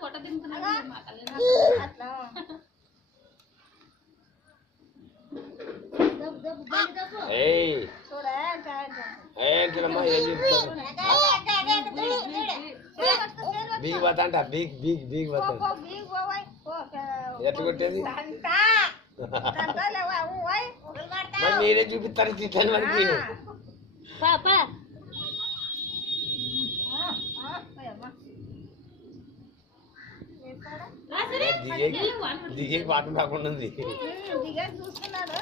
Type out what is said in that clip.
photo దింపుతున్నా big బతంట big big big బతంట ఎట్లా కొట్టేది మీరే చూపిస్తారు చిట్లని మనకి దిగే పాటం రాకుండా ఉంది చూస్తున్నాడు